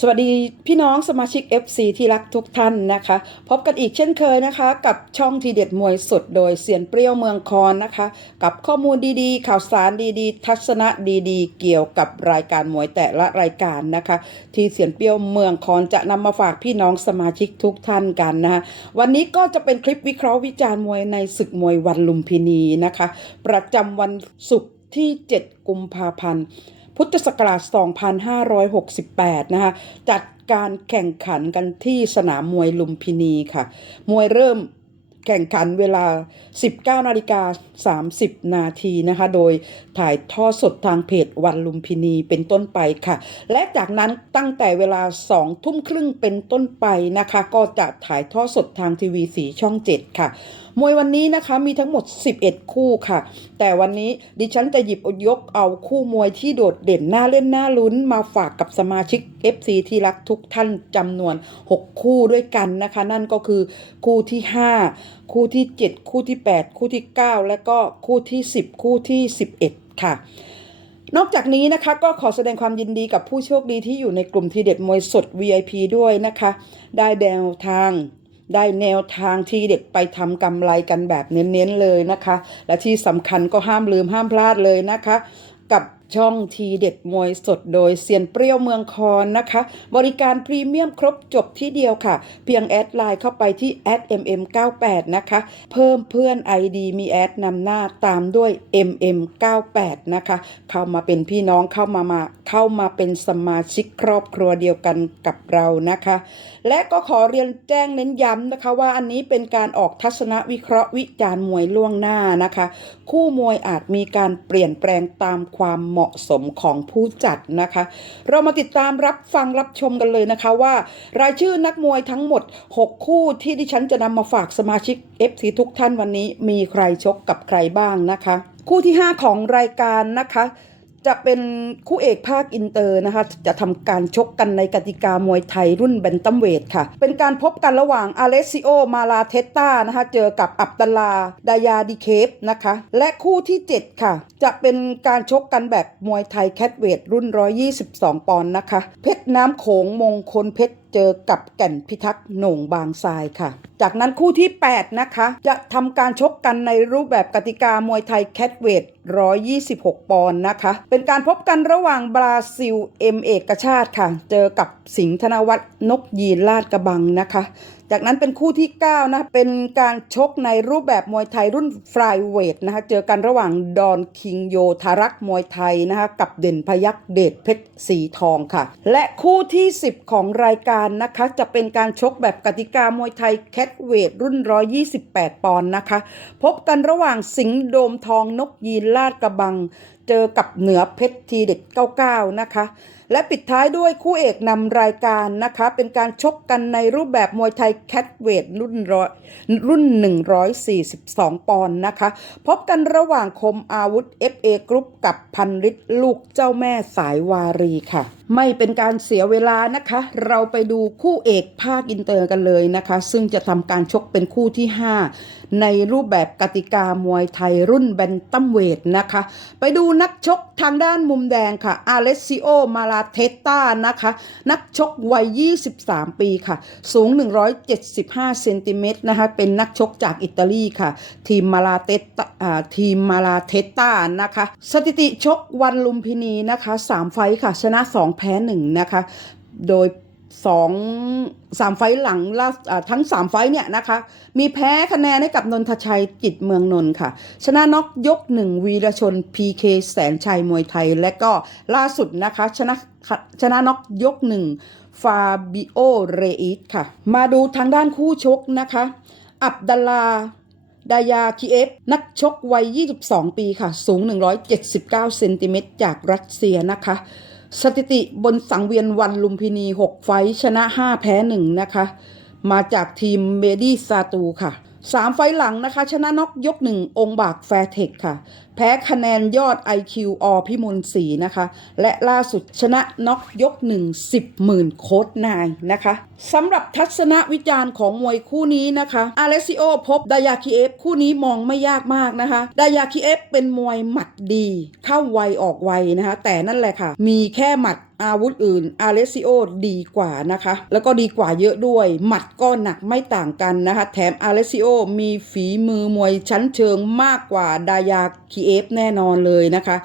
สวัสดีพี่น้องสมาชิก FC ที่รักทุกท่านนะคะ พบกันอีกเช่นเคยนะคะ กับช่องทีเด็ดมวยสดโดยเสียนเปรี้ยวเมืองคอนนะคะ กับข้อมูลดีๆ ข่าวสารดีๆ ทัศนะดีๆ เกี่ยวกับรายการมวยแต่ละรายการนะคะ ที่เสียนเปรี้ยวเมืองคอนจะนำมาฝากพี่น้องสมาชิกทุกท่านกันนะคะวันนี้ก็จะเป็นคลิปวิเคราะห์วิจารณ์มวยในศึกมวยวันลุมพินีนะคะ ประจำวันศุกร์ที่ 7 กุมภาพันธ์ พุทธศักราช 2568 นะคะ จัดการแข่งขันกันที่สนามมวยลุมพินีค่ะ มวยเริ่มแข่งขันเวลา 19นาฬิกา30 นาทีนะคะ โดยถ่ายทอดสดทางเพจวันลุมพินีเป็นต้นไปค่ะ และจากนั้นตั้งแต่เวลา 2 ทุ่มครึ่งเป็นต้นไปนะคะ ก็จะถ่ายทอดสดทางทีวีสีช่อง 7 ค่ะ มวยวันนี้นะคะมีทั้งหมด 11 คู่ค่ะ แต่วันนี้ดิฉันจะหยิบยกเอาคู่มวยที่โดดเด่นน่าเล่นน่าลุ้น มาฝากกับสมาชิก FC ที่รักทุกท่านจำนวน 6 คู่ด้วยกันนะคะ นั่นก็คือคู่ที่ 5 คู่ที่ 7 คู่ที่ 8 คู่ที่ 9 และก็คู่ที่ 10 คู่ที่ 11 ค่ะนอกจากนี้นะคะก็ขอแสดงความยินดีกับผู้โชคดีที่อยู่ในกลุ่มทีเด็ดมวยสด VIP ด้วยนะคะ ได้แนวทาง ได้แนวทางที่เด็กไปทำกำไรกันแบบเน้นๆเลยนะคะ และที่สำคัญก็ห้ามลืมห้ามพลาดเลยนะคะ กับ ช่องทีเด็ดมวยสดโดยเซียนเปรี้ยวเมืองคอนนะคะ บริการพรีเมียมครบจบที่เดียวค่ะ เพียงแอดไลน์เข้าไปที่ @mm98 นะคะ เพิ่มเพื่อน ID มีแอดนำหน้าตามด้วย mm98 นะคะ เข้ามาเป็นพี่น้องเข้ามามาเข้ามาเป็นสมาชิกครอบครัวเดียวกันกับเรานะคะ และก็ขอเรียนแจ้งเน้นย้ำนะคะว่าอันนี้เป็นการออกทัศนวิเคราะห์วิจารณ์มวยล่วงหน้านะคะ คู่มวยอาจมีการเปลี่ยนแปลงตามความเหมาะสมของผู้จัดนะคะ เรามาติดตามรับฟังรับชมกันเลยนะคะว่า รายชื่อนักมวยทั้งหมด 6 คู่ที่ดิฉันจะนำมาฝากสมาชิก FC ทุกท่านวันนี้มีใครชกกับใครบ้างนะคะ คู่ที่ 5 ของรายการนะคะ จะเป็นคู่เอกภาคอินเตอร์นะคะ จะทำการชกกันในกติกามวยไทยรุ่นแบนตัมเวทค่ะ เป็นการพบกันระหว่างอาเลซิโอ มาลาเทตตานะคะ เจอกับอับดัลลา ดายาดิเคฟนะคะ และคู่ที่ 7 ค่ะ จะเป็นการชกกันแบบมวยไทยแคทเวทรุ่น 122 ปอนด์นะคะ เพชรน้ำโขงมงคลเพชรเจอกับแก่นพิทักษ์โหน่งบางทรายค่ะ จากนั้นคู่ที่ 8 นะคะ จะทำการชกกันในรูปแบบกติกามวยไทยแคทเวท126 ปอนด์นะคะ เป็นการพบกันระหว่างบราซิลเอ็มเอกชาติค่ะ เจอกับสิงห์ธนวัฒน์นกยีนลาดกระบังนะคะ จากนั้นเป็นคู่ที่ 9 นะ เป็นการชกในรูปแบบมวยไทยรุ่นฟลายเวทนะคะ เจอกันระหว่างดอนคิงโยทารักมวยไทยนะคะ กับเด่นพยักเดชเพชรสีทองค่ะ และคู่ที่ 10 ของรายการนะคะ จะเป็นการชกแบบกติกามวยไทยแคทเวทรุ่น 128 ปอนด์นะคะ พบกันระหว่างสิงห์โดมทองนกยีนลาดกระบัง เจอกับเหนือเพชรทีเด็ด 99 นะคะและปิดท้ายด้วยคู่เอกนำรายการนะคะ เป็นการชกกันในรูปแบบมวยไทยแคทเวทรุ่นร้อยรุ่น 142 ปอนด์นะคะ พบกันระหว่างคมอาวุธ FA กรุ๊ปกับพันฤทธิ์ลูกเจ้าแม่สายวารีค่ะ ไม่เป็นการเสียเวลานะคะ เราไปดูคู่เอกภาคอินเตอร์กันเลยนะคะ ซึ่งจะทำการชกเป็นคู่ที่ 5 ในรูปแบบกติกามวยไทยรุ่นแบนตัมเวทนะคะ ไปดูนักชกทางด้านมุมแดงค่ะอาเลซิโอมาลาเทตตานะคะ นักชกวัย 23 ปีค่ะ สูง 175 เซนติเมตรนะคะ เป็นนักชกจากอิตาลีค่ะ ทีมมาลาเตตาทีมมาลาเทตตานะคะ สถิติชกวันลุมพินีนะคะ 3 ไฟค่ะ ชนะ 2 แพ้ 1 นะคะ โดย สองสามไฟท์หลังล่าทั้งสามไฟท์เนี่ยนะคะ มีแพ้คะแนนให้กับนนทชัยจิตเมืองนนท์ค่ะ ชนะน็อกยกหนึ่งวีรชน PK แสนชัยมวยไทย และก็ล่าสุดนะคะ ชนะชนะน็อกยกหนึ่งฟาบิโอเรอิสค่ะ มาดูทางด้านคู่ชกนะคะ อับดัลลาดายาคีเอฟ นักชกวัย 22 ปีค่ะ สูง 179 เซนติเมตรจากรัสเซียนะคะ สถิติบนสังเวียนวันลุมพินี 6 ไฟชนะ 5 แพ้ 1 นะคะ มาจากทีมเมดี้ซาตูค่ะ 3 ไฟหลังนะคะ ชนะน็อกยก 1 องค์บากแฟร์เทคค่ะ แพ้คะแนนยอด IQ อพิมลศรีนะคะ และล่าสุดชนะน็อกยกหนึ่งสิบหมื่นโค้ดนายนะคะสำหรับทัศนวิจารณ์ของมวยคู่นี้นะคะอาเลซิโอพบดายาคิเอฟคู่นี้มองไม่ยากมากนะคะดายาคิเอฟเป็นมวยหมัดดี เข้าไวออกไวนะคะ แต่นั่นแหละค่ะ มีแค่หมัดอาวุธอื่นอาเลซิโอดีกว่านะคะ แล้วก็ดีกว่าเยอะด้วย หมัดก็หนักไม่ต่างกันนะคะ แถมอาเลซิโอมีฝีมือมวยชั้นเชิงมากกว่าดายาคิเอฟแน่นอนเลยนะคะ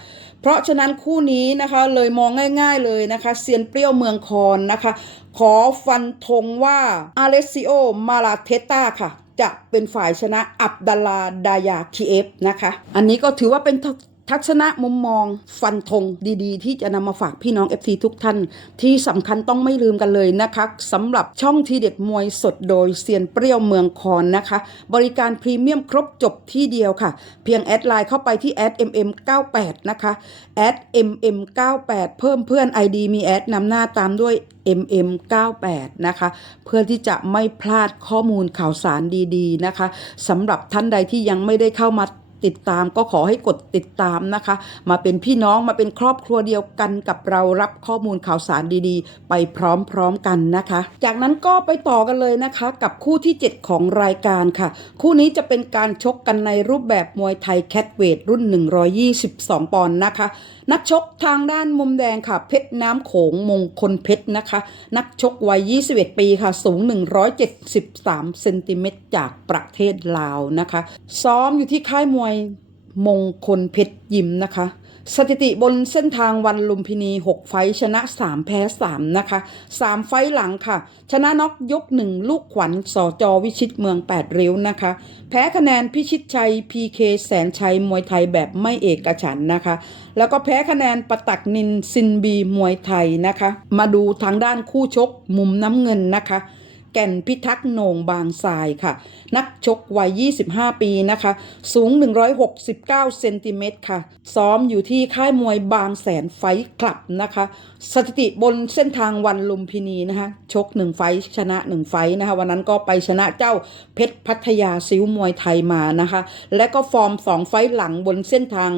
เพราะฉะนั้นคู่นี้นะคะเลยมองง่าย ๆเลยนะคะเซียนเปรี้ยวเมืองคอนนะคะ ขอฟันธงว่าอาเลซิโอมาลาเทต้าค่ะจะเป็นฝ่ายชนะอับดัลลาดายาคีเอฟนะคะ อันนี้ก็ถือว่าเป็น ทัศนะมุมมองฟันธงดีๆ ที่จะนำมาฝากพี่น้อง FC ทุกท่าน ที่สำคัญต้องไม่ลืมกันเลยนะคะสำหรับช่องทีเด็ดมวยสดโดยเซียนเปรี้ยวเมืองคอนนะคะ บริการพรีเมียมครบจบที่เดียวค่ะ เพียงแอดไลน์เข้าไปที่แอด mm98 นะคะแอด mm98 เพิ่มเพื่อน ID มีแอดนำหน้าตามด้วย mm98 นะคะ เพื่อที่จะไม่พลาดข้อมูลข่าวสารดีๆนะคะสำหรับท่านใดที่ยังไม่ได้เข้ามา ติดตามก็ขอให้กดติดตามนะคะ มาเป็นพี่น้องมาเป็นครอบครัวเดียวกันกับเรารับข้อมูลข่าวสารดีๆ ไปพร้อมๆกันนะคะ จากนั้นก็ไปต่อกันเลยนะคะ กับคู่ที่ 7 ของรายการค่ะ คู่นี้จะเป็นการชกกันในรูปแบบมวยไทยแคทเวทรุ่น 122 ปอนด์นะคะ นักชกทางด้านมุมแดงค่ะ เพชรน้ำโขงมงคลเพชรนะคะ นักชกวัย 21 ปีค่ะ สูง 173 เซนติเมตรจากประเทศลาวนะคะ ซ้อมอยู่ที่ค่ายมวยมงคลเพชรยิมนะคะ สถิติบนเส้นทางวันลุมพินี 6 ไฟชนะ 3 แพ้ 3 นะคะ 3 ไฟหลังค่ะ ชนะน็อกยก 1 ลูกขวัญสอจอวิชิตเมือง 8 ริ้วนะคะ แพ้คะแนนพิชิตชัย PK แสนชัย มวยไทยแบบไม่เอกฉันนะคะ แล้วก็แพ้คะแนนประตักนินซินบีมวยไทยนะคะ มาดูทางด้านคู่ชกมุมน้ำเงินนะคะ แก่นพิทักษ์โหน่งบางทรายค่ะ นักชกวัย 25 ปีนะคะ สูง 169 เซนติเมตรค่ะ ซ้อมอยู่ที่ค่ายมวยบางแสนไฟท์คลับนะคะ สถิติบนเส้นทางวันลุมพินีนะคะ ชก 1 ไฟท์ชนะ 1 ไฟท์นะคะ วันนั้นก็ไปชนะเจ้าเพชรพัทยาซิวมวยไทยมานะคะ และก็ฟอร์ม 2 ไฟท์หลังบนเส้นทาง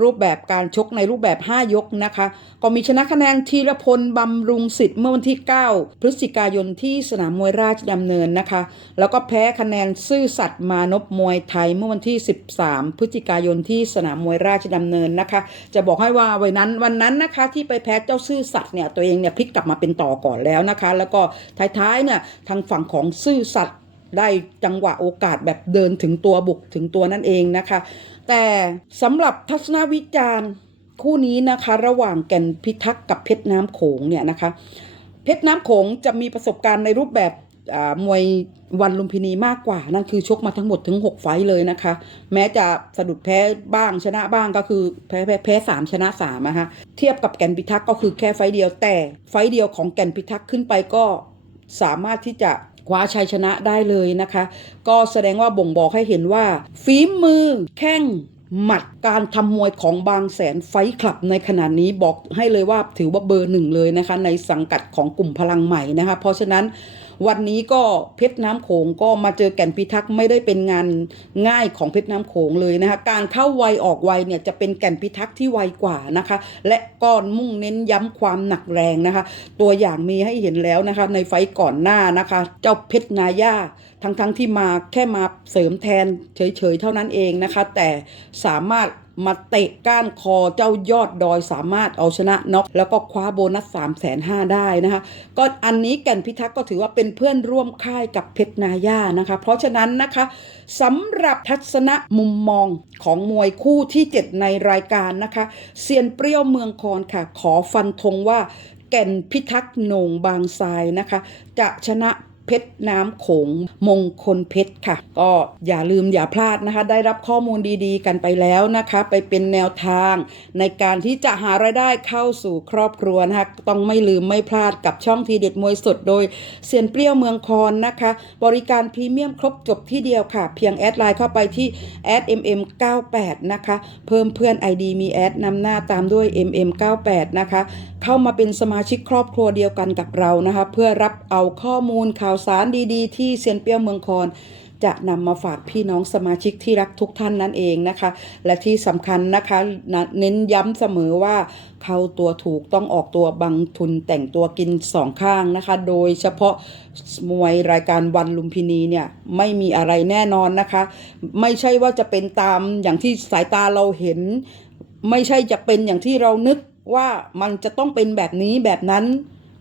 รูปแบบการชกในรูปแบบ 5 ยกนะคะ ก็มีชนะคะแนนธีรพลบำรุงสิทธิ์เมื่อวันที่ 9 พฤศจิกายนที่สนามมวยราชดำเนินนะคะ แล้วก็แพ้คะแนนซื่อสัตย์มานพมวยไทยเมื่อวันที่ 13 พฤศจิกายนที่สนามมวยราชดำเนินนะคะ จะบอกให้ว่าวันนั้นวันนั้นนะคะที่ไปแพ้เจ้าซื่อสัตย์เนี่ยตัวเองเนี่ยพลิกกลับมาเป็นต่อก่อนแล้วนะคะ แล้วก็ท้ายๆเนี่ยทางฝั่งของซื่อสัตย์ได้จังหวะโอกาสแบบเดินถึงตัวบุกถึงตัวนั่นเองนะคะ แต่สำหรับทัศนวิจารณ์คู่นี้นะคะระหว่างแก่นพิทักษ์กับเพชรน้ำโขงเนี่ยนะคะ เพชรน้ำโขงจะมีประสบการณ์ในรูปแบบ มวยวันลุมพินีมากกว่า นั่นคือชกมาทั้งหมดถึง 6 ไฟเลยนะคะ แม้จะสะดุดแพ้บ้างชนะบ้างก็คือแพ้แพ้แพ้สามชนะสามนะคะเทียบกับแก่นพิทักษ์ก็คือแค่ไฟเดียวแต่ไฟเดียวของแก่นพิทักษ์ขึ้นไปก็สามารถที่จะคว้าชัยชนะได้เลยนะคะ ก็แสดงว่าบ่งบอกให้เห็นว่า ฝีมือแข้งหมัดการทำมวยของบางแสนไฟคลับในขณะนี้บอกให้เลยว่าถือว่าเบอร์หนึ่งเลยนะคะ ในสังกัดของกลุ่มพลังใหม่นะคะ เพราะฉะนั้น วันนี้ก็เพชรน้ำโขงก็มาเจอแก่นพิทักษ์ไม่ได้เป็นงานง่ายของเพชรน้ำโขงเลยนะคะการเข้าไวออกไวเนี่ยจะเป็นแก่นพิทักษ์ที่ไวกว่านะคะ และก็มุ่งเน้นย้ำความหนักแรงนะคะ ตัวอย่างมีให้เห็นแล้วนะคะ ในไฟก่อนหน้านะคะ เจ้าเพชรนาย่าทั้งๆทที่มาแค่มาเสริมแทนเฉยๆเท่านั้นเองนะคะ แต่สามารถ มาเตะก้านคอเจ้ายอดดอยสามารถเอาชนะน็อกแล้วก็คว้าโบนัส3 5 0 0 0ได้นะคะก็อันนี้แก่นพิทักษ์ก็ถือว่าเป็นเพื่อนร่วมค่ายกับเพชรนาย่านะคะ เพราะฉะนั้นนะคะสำหรับทัศนะมุมมองของมวยคู่ที่ 7 ในรายการนะคะเซียนเปรี้ยวเมืองคอนค่ะ ขอฟันธงว่าแก่นพิทักษ์โหน่งบางทรายนะคะ จะชนะ เพชรน้ำโขงมงคลเพชรค่ะ ก็อย่าลืมอย่าพลาดนะคะ ได้รับข้อมูลดีๆ กันไปแล้วนะคะ ไปเป็นแนวทางในการที่จะหารายได้เข้าสู่ครอบครัวนะคะต้องไม่ลืมไม่พลาดกับช่องทีเด็ดมวยสดโดยเซียนเปรี้ยวเมืองคอนนะคะ บริการพรีเมียมครบจบที่เดียวค่ะ เพียงแอดไลน์เข้าไปที่แอด mm98 นะคะ เพิ่มเพื่อน ID มีแอดนำหน้าตามด้วย mm98 นะคะเข้ามาเป็นสมาชิกครอบครัวเดียวกันกับเรานะคะ เพื่อรับเอาข้อมูลข่าวสารดีๆ ที่เซียนเปี้ยวเมืองคอนจะนำมาฝากพี่น้องสมาชิกที่รักทุกท่านนั่นเองนะคะ และที่สำคัญนะคะนะเน้นย้ำเสมอว่าเข้าตัวถูกต้องออกตัวบังทุนแต่งตัวกินสองข้างนะคะ โดยเฉพาะมวยรายการวันลุมพินีเนี่ยไม่มีอะไรแน่นอนนะคะ ไม่ใช่ว่าจะเป็นตามอย่างที่สายตาเราเห็น ไม่ใช่จะเป็นอย่างที่เรานึก ว่ามันจะต้องเป็นแบบนี้แบบนั้น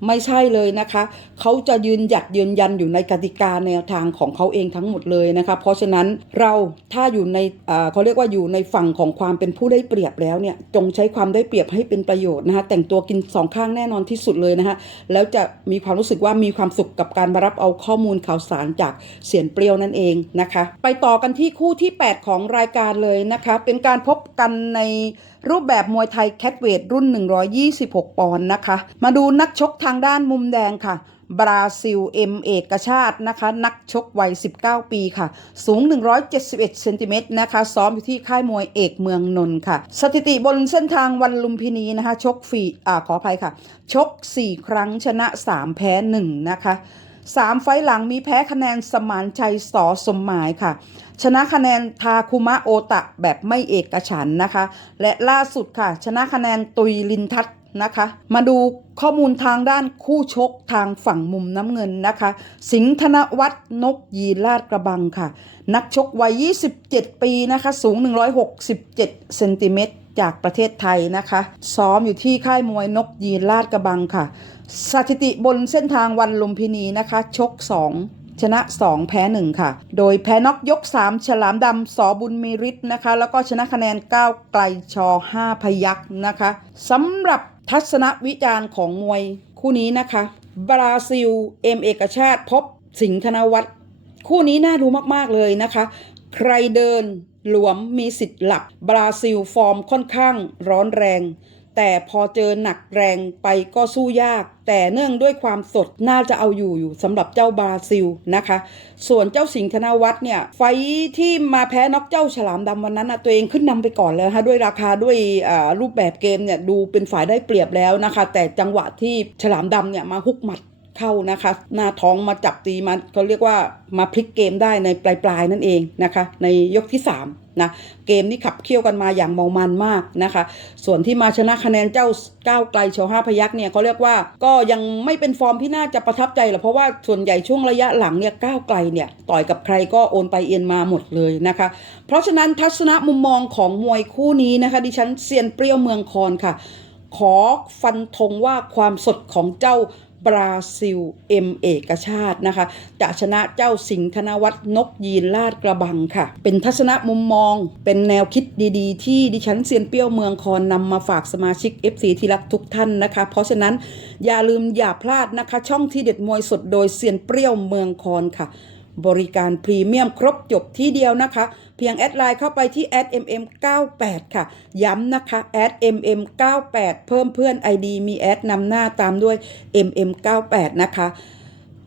ไม่ใช่เลยนะคะ เขาจะยืนหยัดยืนยันอยู่ในกติกาแนวทางของเขาเองทั้งหมดเลยนะคะ เพราะฉะนั้นเราถ้าอยู่ในเขาเรียกว่าอยู่ในฝั่งของความเป็นผู้ได้เปรียบแล้วเนี่ย จงใช้ความได้เปรียบให้เป็นประโยชน์นะคะ แต่งตัวกินสองข้างแน่นอนที่สุดเลยนะคะ แล้วจะมีความรู้สึกว่ามีความสุขกับการมารับเอาข้อมูลข่าวสารจากเสียนเปรี้ยวนั่นเองนะคะ ไปต่อกันที่คู่ที่ 8 ของรายการเลยนะคะ เป็นการพบกันใน รูปแบบมวยไทยแคทเวทรุ่น 126 ปอนด์นะคะ มาดูนักชกทางด้านมุมแดงค่ะบราซิลเอ็มเอกชาตินะคะ นักชกวัย 19 ปีค่ะ สูง 171เซนติเมตรนะคะ ซ้อมอยู่ที่ค่ายมวยเอกเมืองนนท์ค่ะ สถิติบนเส้นทางวันลุมพินีนะคะ ชกฟรีอ่าขออภัยค่ะ ชก 4 ครั้งชนะ 3 แพ้ 1 นะคะ 3 ไฟล์หลังมีแพ้คะแนนสมานชัยสอสมหมายค่ะ ชนะคะแนนทาคุมะโอตะแบบไม่เอกฉันนะคะ และล่าสุดค่ะ ชนะคะแนนตุยลินทัศน์นะคะ มาดูข้อมูลทางด้านคู่ชกทางฝั่งมุมน้ำเงินนะคะ สิงห์ธนวัฒน์นกยีลาดกระบังค่ะ นักชกวัย 27 ปีนะคะ สูง 167 เซนติเมตร จากประเทศไทยนะคะ ซ้อมอยู่ที่ค่ายมวยนกยีลาดกระบังค่ะ สถิติบนเส้นทางวันลุมพินีนะคะ ชก 2 ชนะ 2 แพ้ 1 ค่ะ โดยแพ้น็อกยก 3 ฉลามดำสอบุญมีฤทธิ์นะคะ แล้วก็ชนะคะแนน9ไกลชอ 5 พยักนะคะสำหรับทัศนวิจารณ์ของมวยคู่นี้นะคะ บราซิล เอ็มเอกชาติพบสิงห์ธนวัฒน์คู่นี้น่าดูมาก ๆ เลยนะคะ ใครเดิน หลวมมีสิทธิ์หลับ บราซิลฟอร์มค่อนข้างร้อนแรง แต่พอเจอหนักแรงไปก็สู้ยาก แต่เนื่องด้วยความสดน่าจะเอาอยู่อยู่สำหรับเจ้าบราซิลนะคะ ส่วนเจ้าสิงห์ธนวัฒน์เนี่ย ไฟที่มาแพ้น็อกเจ้าฉลามดำวันนั้นนะตัวเองขึ้นนำไปก่อนแล้วฮะด้วยราคาด้วยรูปแบบเกมเนี่ยดูเป็นฝ่ายได้เปรียบแล้วนะคะ แต่จังหวะที่ฉลามดำเนี่ยมาฮุกหมัด เข้านะคะ หน้าท้องมาจับตีมาเขาเรียกว่ามาพลิกเกมได้ในปลายปลายๆนั่นเองนะคะ ในยกที่3นะเกมนี้ขับเคี่ยวกันมาอย่างเมามันมากนะคะ ส่วนที่มาชนะคะแนนเจ้าก้าวไกลโชห้าพยักเนี่ยเขาเรียกว่าก็ยังไม่เป็นฟอร์มที่น่าจะประทับใจหรอกเพราะว่าส่วนใหญ่ช่วงระยะหลังเนี่ยก้าวไกลเนี่ยต่อยกับใครก็โอนไปเอ็นมาหมดเลยนะคะ เพราะฉะนั้นทัศนะมุมมองของมวยคู่นี้นะคะดิฉันเซียนเปรี้ยวเมืองคอนค่ะ ขอฟันธงว่าความสดของเจ้า บราซิลเอ็มเอกชาตินะคะ จะชนะเจ้าสิงห์ธนวัฒนกยีนลาดกระบังค่ะ เป็นทัศนะมุมมอง เป็นแนวคิดดีๆ ที่ดิฉันเซียนเปรี้ยวเมืองคอนนำมาฝากสมาชิก FC ที่รักทุกท่านนะคะ เพราะฉะนั้นอย่าลืมอย่าพลาดนะคะ ช่องที่เด็ดมวยสดโดยเซียนเปรี้ยวเมืองคอนค่ะ บริการพรีเมียมครบจบที่เดียวนะคะ เพียงแอดไลน์เข้าไปที่ @mm98 ค่ะ ย้ำนะคะ @mm98 เพิ่มเพื่อน ID มีแอดนำหน้าตามด้วย mm98 นะคะ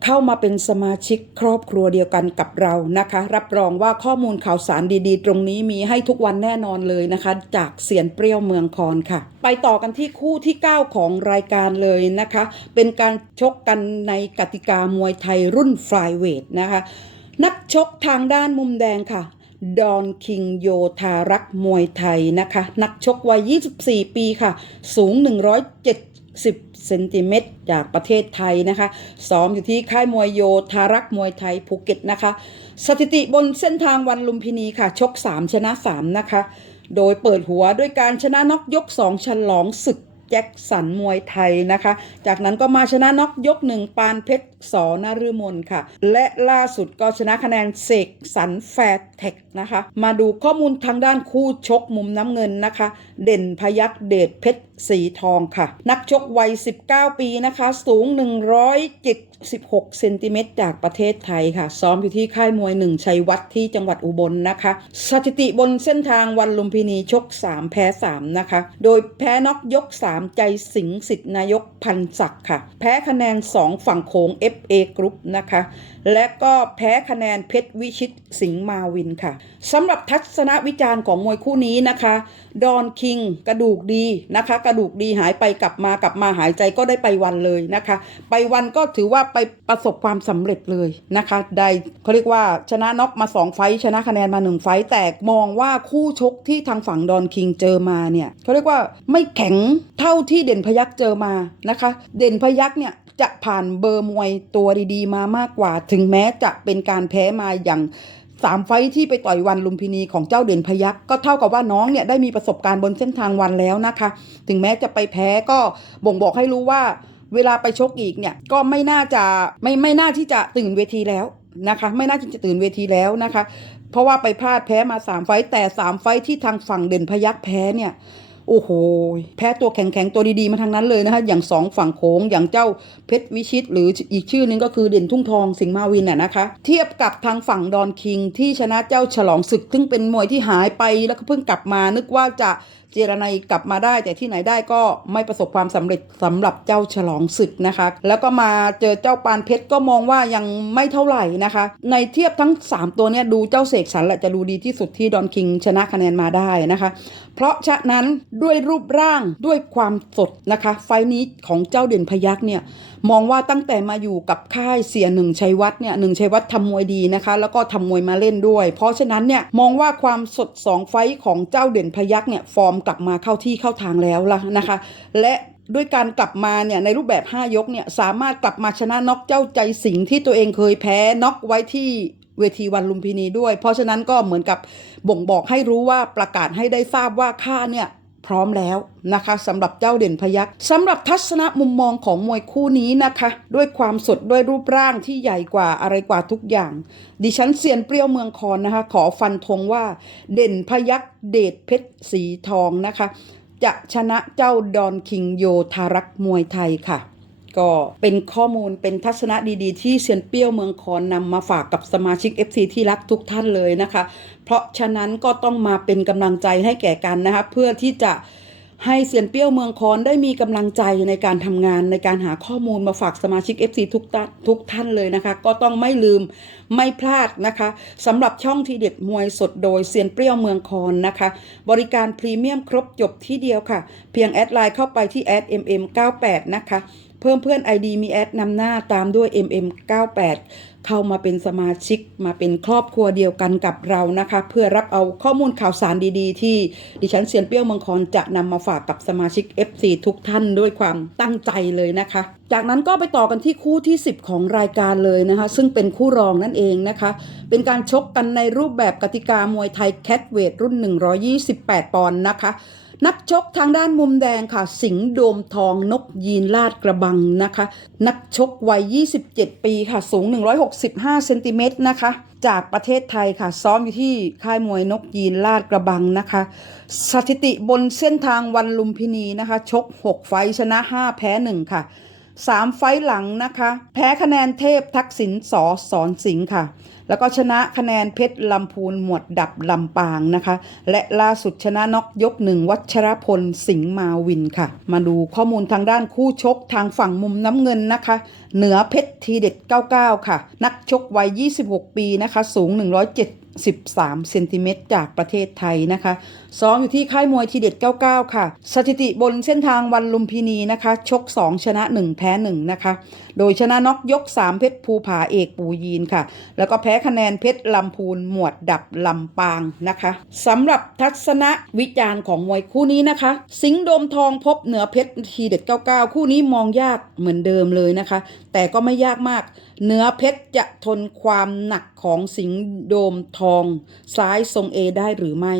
เข้ามาเป็นสมาชิกครอบครัวเดียวกันกับเรานะคะ รับรองว่าข้อมูลข่าวสารดีๆ ตรงนี้มีให้ทุกวันแน่นอนเลยนะคะ จากเสียนเปรี้ยวเมืองคอนค่ะ ไปต่อกันที่คู่ที่ 9 ของรายการเลยนะคะ เป็นการชกกันในกติกามวยไทยรุ่นฟลายเวทนะคะ นักชกทางด้านมุมแดงค่ะดอนคิงโยธารักมวยไทยนะคะ นักชกวัย 24 ปีค่ะ สูง 170 เซนติเมตรจากประเทศไทยนะคะซ้อมอยู่ที่ค่ายมวยโยธารักมวยไทยภูเก็ตนะคะ สถิติบนเส้นทางวันลุมพินีค่ะ ชก 3 ชนะ 3 นะคะ โดยเปิดหัวด้วยการชนะน็อกยก 2 ฉลองศึกแจ็คสันมวยไทยนะคะ จากนั้นก็มาชนะน็อกยกหนึ่งปานเพชรสอนฤมลค่ะ และล่าสุดก็ชนะคะแนนเสกสรรแฟร์เทคนะคะ มาดูข้อมูลทางด้านคู่ชกมุมน้ำเงินนะคะ เด่นพยักเดชเพชร สีทองค่ะ นักชกวัย 19 ปีนะคะ สูง 176เซนติเมตรจากประเทศไทยค่ะ ซ้อมอยู่ที่ค่ายมวยหนึ่งชัยวัฒน์ที่จังหวัดอุบลนะคะ สถิติบนเส้นทางวันลุมพินีชก 3 แพ้ 3 นะคะ โดยแพ้น็อกยก 3 ใจสิงสิทธินายกพันศักดิ์ค่ะ แพ้คะแนน 2 ฝั่งโขง FA Group นะคะ และก็แพ้คะแนนเพชรวิชิตสิงห์มาวินค่ะสำหรับทัศนวิจารณ์ของมวยคู่นี้นะคะ ดอนคิงกระดูกดีนะคะกระดูกดีหายไปกลับมากลับมาหายใจก็ได้ไปวันเลยนะคะ ไปวันก็ถือว่าไปประสบความสำเร็จเลยนะคะ ได้เขาเรียกว่าชนะน็อกมา 2 ไฟชนะคะแนนมา 1 ไฟแต่มองว่าคู่ชกที่ทางฝั่งดอนคิงเจอมาเนี่ยเขาเรียกว่าไม่แข็งเท่าที่เด่นพยักเจอมานะคะ เด่นพยักเนี่ยจะผ่านเบอร์มวยตัวดีๆ มามากกว่า ถึงแม้จะเป็นการแพ้มาอย่าง สามไฟที่ไปต่อยวันลุมพินีของเจ้าเด่นพยักก็เท่ากับว่าน้องเนี่ยได้มีประสบการณ์บนเส้นทางวันแล้วนะคะ ถึงแม้จะไปแพ้ก็บ่งบอกให้รู้ว่า เวลาไปชกอีกเนี่ยก็ไม่น่าจะไม่ไม่น่าที่จะตื่นเวทีแล้วนะคะ ไม่น่าที่จะตื่นเวทีแล้วนะคะ เพราะว่าไปพลาดแพ้มาสามไฟแต่สามไฟที่ทางฝั่งเด่นพยักแพ้เนี่ย โอ้โห แพ้ตัวแข็งๆ ตัวดีๆ มาทางนั้นเลยนะคะ อย่าง2ฝั่งโค้งอย่างเจ้าเพชรวิชิต หรืออีกชื่อนึงก็คือเด่นทุ่งทองสิงห์มาวินน่ะนะคะ เทียบกับทางฝั่งดอนคิงที่ชนะเจ้าฉลองศึก ซึ่งเป็นมวยที่หายไปแล้วก็เพิ่งกลับมา นึกว่าจะเจรนายกลับมาได้ แต่ที่ไหนได้ก็ไม่ประสบความสำเร็จสำหรับเจ้าฉลองศึกนะคะ แล้วก็มาเจอเจ้าปานเพชรก็มองว่ายังไม่เท่าไหร่นะคะ ในเทียบทั้ง 3 ตัวเนี่ยดูเจ้าเสกสรรแหละจะดูดีที่สุดที่ดอนคิงชนะคะแนนมาได้นะคะเพราะฉะนั้นด้วยรูปร่างด้วยความสดนะคะ ไฟนี้ของเจ้าเด่นพยักเนี่ยมองว่าตั้งแต่มาอยู่กับค่ายเสียหนึ่งชัยวัฒน์เนี่ยหนึ่งชัยวัฒน์ทำมวยดีนะคะ แล้วก็ทำมวยมาเล่นด้วย เพราะฉะนั้นเนี่ยมองว่าความสดสองไฟของเจ้าเด่นพยักเนี่ยฟอร์มกลับมาเข้าที่เข้าทางแล้วละนะคะ และด้วยการกลับมาเนี่ยในรูปแบบ 5 ยกเนี่ยสามารถกลับมาชนะน็อกเจ้าใจสิงที่ตัวเองเคยแพ้น็อกไว้ที่ เวทีวันลุมพินีด้วย เพราะฉะนั้นก็เหมือนกับบ่งบอกให้รู้ว่าประกาศให้ได้ทราบว่าข้าเนี่ยพร้อมแล้วนะคะสำหรับเจ้าเด่นพยักสำหรับทัศนะมุมมองของมวยคู่นี้นะคะ ด้วยความสดด้วยรูปร่างที่ใหญ่กว่าอะไรกว่าทุกอย่าง ดิฉันเซียนเปรี้ยวเมืองคอนนะคะ ขอฟันธงว่า เด่นพยักเดชเพชรสีทองนะคะ จะชนะเจ้าดอนคิงโยธารักมวยไทยค่ะ ก็เป็นข้อมูลเป็นทัศนะดีๆ ที่เซียนเปี้ยวเมืองคอนนำมาฝากกับสมาชิก FC ที่รักทุกท่านเลยนะคะ เพราะฉะนั้นก็ต้องมาเป็นกำลังใจให้แก่กันนะคะเพื่อที่จะให้เซียนเปี้ยวเมืองคอนได้มีกำลังใจในการทำงานในการหาข้อมูลมาฝากสมาชิก FC ทุกท่านทุกท่านเลยนะคะ ก็ต้องไม่ลืมไม่พลาดนะคะสำหรับช่องทีเด็ดมวยสดโดยเซียนเปรี้ยวเมืองคอนนะคะ บริการพรีเมียมครบจบที่เดียวค่ะ เพียงแอดไลน์เข้าไปที่แอด mm98 นะคะ เพิ่มเพื่อน ID มีแอดนำหน้าตามด้วย mm98 เข้ามาเป็นสมาชิกมาเป็นครอบครัวเดียวกันกับเรานะคะ เพื่อรับเอาข้อมูลข่าวสารดีๆ ที่ดิฉันเซียนเปี้ยวมืองคอจะนำมาฝากกับสมาชิก FC ทุกท่านด้วยความตั้งใจเลยนะคะ จากนั้นก็ไปต่อกันที่คู่ที่ 10 ของรายการเลยนะคะ ซึ่งเป็นคู่รองนั่นเองนะคะ เป็นการชกกันในรูปแบบกติกามวยไทยแคทเวทรุ่น 128 ปอนด์นะคะ นักชกทางด้านมุมแดงค่ะ สิงห์โดมทองนกยีนลาดกระบังนะคะ นักชกวัย 27 ปีค่ะ สูง 165เซนติเมตรนะคะ จากประเทศไทยค่ะ ซ้อมอยู่ที่ค่ายมวยนกยีนลาดกระบังนะคะ สถิติบนเส้นทางวันลุมพินีนะคะ ชก 6 ไฟชนะ 5 แพ้ 1 ค่ะ 3 ไฟหลังนะคะ แพ้คะแนนเทพทักษิณสอสอนสิงห์ค่ะ แล้วก็ชนะคะแนนเพชรลำพูนหมวดดับลำปางนะคะ และล่าสุดชนะน็อกยกหนึ่งวัชรพลสิงห์มาวินค่ะ มาดูข้อมูลทางด้านคู่ชกทางฝั่งมุมน้ำเงินนะคะ เหนือเพชรทีเด็ด 99 ค่ะ นักชกวัย 26 ปีนะคะ สูง13เซนติเมตรจากประเทศไทยนะคะซ้อมอยู่ที่ค่ายมวยทีเด็ด 99 ค่ะ สถิติบนเส้นทางวันลุมพินีนะคะ ชก 2 ชนะ 1 แพ้ 1 นะคะ โดยชนะน็อกยก 3 เพชรภูผาเอกปูยีนค่ะ แล้วก็แพ้คะแนนเพชรลำพูนหมวดดับลำปางนะคะสำหรับทัศนะวิจารณ์ของมวยคู่นี้นะคะ สิงห์โดมทองพบเหนือเพชรทีเด็ด 99 คู่นี้มองยากเหมือนเดิมเลยนะคะ แต่ก็ไม่ยากมาก เนื้อเพชรจะทนความหนักของสิงห์โดมทอง ซ้ายทรงเอได้หรือไม่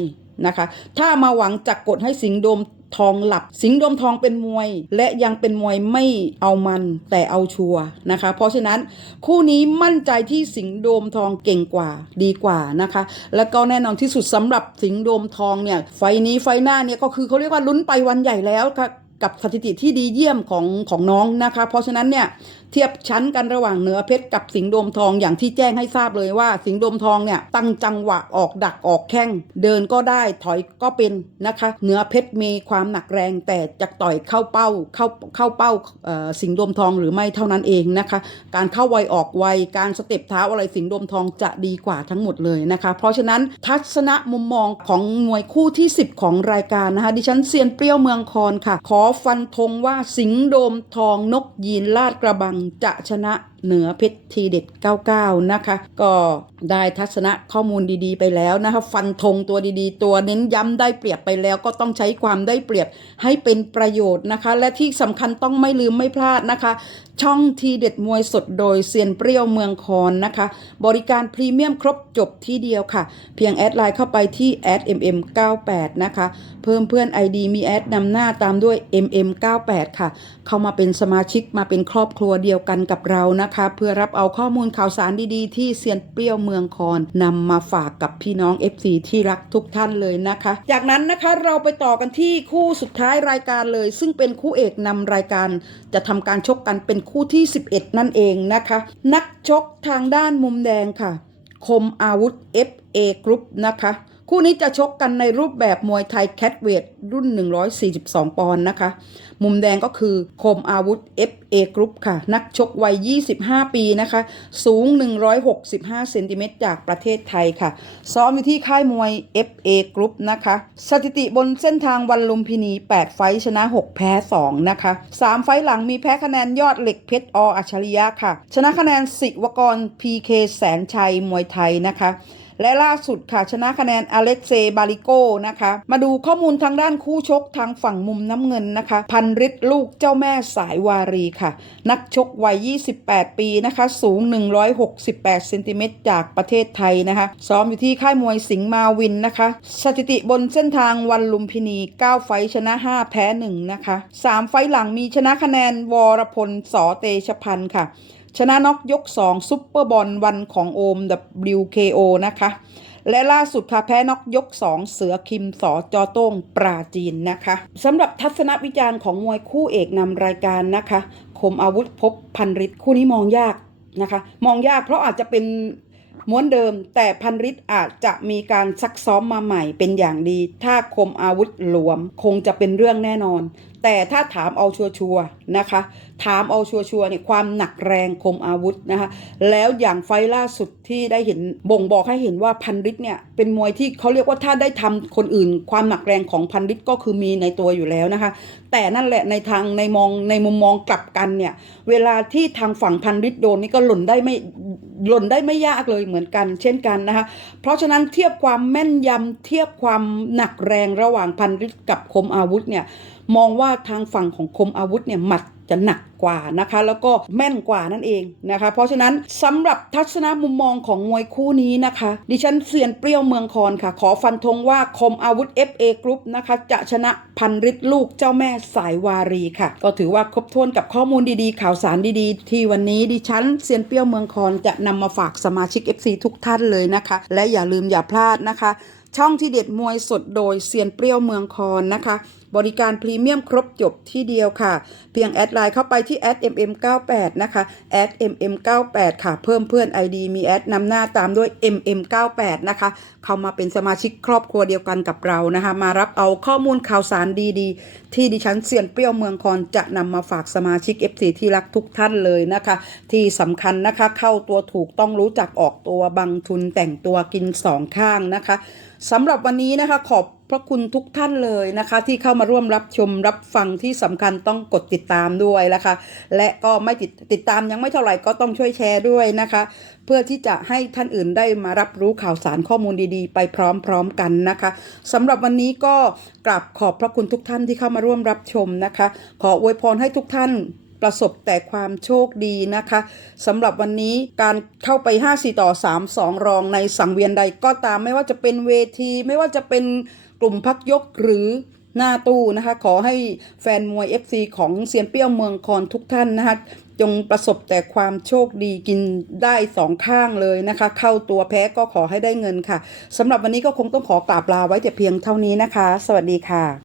นะคะ ถ้ามาหวังจะกดให้สิงห์โดมทองหลับ สิงห์โดมทองเป็นมวย และยังเป็นมวยไม่เอามันแต่เอาชัวร์นะคะ เพราะฉะนั้นคู่นี้มั่นใจที่สิงห์โดมทองเก่งกว่าดีกว่านะคะ แล้วก็แน่นอนที่สุดสำหรับสิงห์โดมทองเนี่ยไฟนี้ไฟหน้าเนี่ยก็คือเขาเรียกว่าลุ้นไปวันใหญ่แล้วค่ะ กับสถิติที่ดีเยี่ยมของของน้องนะคะ เพราะฉะนั้นเนี่ยเทียบชั้นกันระหว่างเนื้อเพชรกับสิงห์โดมทองอย่างที่แจ้งให้ทราบเลยว่า สิงห์โดมทองเนี่ยตั้งจังหวะออกดักออกแข้งเดินก็ได้ถอยก็เป็นนะคะเนื้อเพชรมีความหนักแรง แต่จะต่อยเข้าเป้าเข้าเข้าเป้าสิงห์โดมทองหรือไม่เท่านั้นเองนะคะ การเข้าไวออกไวการสเต็ปเท้าอะไรสิงห์โดมทองจะดีกว่าทั้งหมดเลยนะคะ เพราะฉะนั้นทัศนะมุมมองของมวยคู่ที่ 10 ของรายการนะคะดิฉันเซียนเปรี้ยวเมืองคอนค่ะขอฟันธงว่าสิงห์โดมทองนกยีนลาดกระบังจะชนะ เหนือเพชรทีเด็ด 99 นะคะ ก็ได้ทัศนะข้อมูลดีๆ ไปแล้วนะคะฟันธงตัวดีๆ ตัวเน้นย้ำได้เปรียบไปแล้ว ก็ต้องใช้ความได้เปรียบให้เป็นประโยชน์นะคะ และที่สำคัญต้องไม่ลืมไม่พลาดนะคะ ช่องทีเด็ดมวยสดโดยเซียนเปรี้ยวเมืองคอนนะคะ บริการพรีเมียมครบจบที่เดียวค่ะ เพียงแอดไลน์เข้าไปที่ @mm98 นะคะ เพิ่มเพื่อน ID มีแอดนำหน้าตามด้วย mm98 ค่ะ เข้ามาเป็นสมาชิกมาเป็นครอบครัวเดียวกันกับเรานะคะเพื่อรับเอาข้อมูลข่าวสารดีๆ ที่เซียนเปรี้ยวเมืองคอนนำมาฝากกับพี่น้อง FC ที่รักทุกท่านเลยนะคะ จากนั้นนะคะเราไปต่อกันที่คู่สุดท้ายรายการเลย ซึ่งเป็นคู่เอกนำรายการ จะทำการชกกันเป็นคู่ที่ 11 นั่นเองนะคะ นักชกทางด้านมุมแดงค่ะ คมอาวุธ FA Group นะคะ คู่นี้จะชกกันในรูปแบบมวยไทยแคทเวทรุ่น 142 ปอนด์นะคะ มุมแดงก็คือคมอาวุธ FA Group ค่ะ นักชกวัย 25 ปีนะคะ สูง 165 เซนติเมตรจากประเทศไทยค่ะ ซ้อมอยู่ที่ค่ายมวย FA Group นะคะ สถิติบนเส้นทางวันลุมพินี 8 ไฟชนะ 6 แพ้ 2 นะคะ 3 ไฟหลังมีแพ้คะแนนยอดเหล็กเพชรออัจฉริยะค่ะ ชนะคะแนนสิวกร PK แสนชัยมวยไทยนะคะ และล่าสุดค่ะชนะคะแนนอเล็กเซบาริโกนะคะ มาดูข้อมูลทางด้านคู่ชกทางฝั่งมุมน้ำเงินนะคะ พันฤทธิ์ลูกเจ้าแม่สายวารีค่ะ นักชกวัย 28 ปีนะคะ สูง 168เซนติเมตรจากประเทศไทยนะคะ ซ้อมอยู่ที่ค่ายมวยสิงห์มาวินนะคะ สถิติบนเส้นทางวันลุมพินี 9 ไฟชนะ 5 แพ้ 1 นะคะ 3 ไฟหลังมีชนะคะแนนวรพลสอเตชพันธ์ค่ะ ชนะน็อกยก 2 ซุปเปอร์บอลวันของโอม WKO นะคะ และล่าสุดค่ะแพ้น็อกยก 2 เสือคิมสอจอโต้งปราจีนนะคะสำหรับทัศนวิจารณ์ของมวยคู่เอกนำรายการนะคะคมอาวุธพบพันฤทธิ์คู่นี้มองยากนะคะ มองยากเพราะอาจจะเป็นม้วนเดิมแต่พันฤทธิ์อาจจะมีการซักซ้อมมาใหม่เป็นอย่างดี ถ้าคมอาวุธหลวม คงจะเป็นเรื่องแน่นอน แต่ถ้าถามเอาชัวร์ๆนะคะ ถามเอาชัวร์ๆเนี่ยความหนักแรงคมอาวุธนะคะ แล้วอย่างไฟล่าสุดที่ได้เห็นบ่งบอกให้เห็นว่าพันฤทธิ์เนี่ยเป็นมวยที่เขาเรียกว่าถ้าได้ทำคนอื่น ความหนักแรงของพันฤทธิ์ก็คือมีในตัวอยู่แล้วนะคะ แต่นั่นแหละในทางในมองในมุมมองกลับกันเนี่ยเวลาที่ทางฝั่งพันฤทธิ์โดนนี่ก็หล่นได้ไม่หล่นได้ไม่ยากเลยเหมือนกัน เช่นกันนะคะเพราะฉะนั้นเทียบความแม่นยำเทียบความหนักแรงระหว่างพันฤทธิ์กับคมอาวุธเนี่ย มองว่าทางฝั่งของคมอาวุธเนี่ยหมัดจะหนักกว่านะคะ แล้วก็แม่นกว่านั่นเองนะคะ เพราะฉะนั้นสำหรับทัศนมุมมองของมวยคู่นี้นะคะ ดิฉันเซียนเปรี้ยวเมืองคอนค่ะ ขอฟันธงว่าคมอาวุธ FA Group นะคะ จะชนะพันฤทธิ์ลูกเจ้าแม่สายวารีค่ะ ก็ถือว่าครบถ้วนกับข้อมูลดีๆ ข่าวสารดีๆ ที่วันนี้ดิฉันเซียนเปรี้ยวเมืองคอนจะนำมาฝากสมาชิก FC ทุกท่านเลยนะคะ และอย่าลืมอย่าพลาดนะคะ ช่องที่เด็ดมวยสดโดยเซียนเปรี้ยวเมืองคอนนะคะ บริการพรีเมียมครบจบที่เดียวค่ะ เพียงแอดไลน์เข้าไปที่แอด @mm98 นะคะแอด @mm98 ค่ะ เพิ่มเพื่อน ID มีแอดนำหน้าตามด้วย mm98 นะคะ เข้ามาเป็นสมาชิกครอบครัวเดียวกันกับเรานะคะ มารับเอาข้อมูลข่าวสารดีๆ ที่ดิฉันเซียนเปรี้ยวเมืองคอนจะนำมาฝากสมาชิก FC ที่รักทุกท่านเลยนะคะ ที่สำคัญนะคะเข้าตัวถูกต้องรู้จักออกตัวบังทุนแต่งตัวกินสองข้างนะคะ สำหรับวันนี้นะคะขอบพระคุณทุกท่านเลยนะคะ ที่เข้ามาร่วมรับชมรับฟังที่สำคัญต้องกดติดตามด้วยนะคะ และก็ไม่ติดติดตามยังไม่เท่าไหร่ก็ต้องช่วยแชร์ด้วยนะคะ เพื่อที่จะให้ท่านอื่นได้มารับรู้ข่าวสารข้อมูลดีๆ ไปพร้อมๆกันนะคะสำหรับวันนี้ก็กราบขอบพระคุณทุกท่านที่เข้ามาร่วมรับชมนะคะ ขออวยพรให้ทุกท่าน ประสบแต่ความโชคดีนะคะสำหรับวันนี้การเข้าไป 5 4 ต่อ 3 2 รองในสังเวียนใดก็ตามไม่ว่าจะเป็นเวที ไม่ว่าจะเป็นกลุ่มพักยกหรือหน้าตู้นะคะ ขอให้แฟนมวย FC ของเซียนเปี้ยวเมืองคอนทุกท่านนะคะจงประสบแต่ความโชคดีกินได้สองข้างเลยนะคะ เข้าตัวแพ้ก็ขอให้ได้เงินค่ะสำหรับวันนี้ก็คงต้องขอกราบลาไว้แต่เพียงเท่านี้นะคะ สวัสดีค่ะ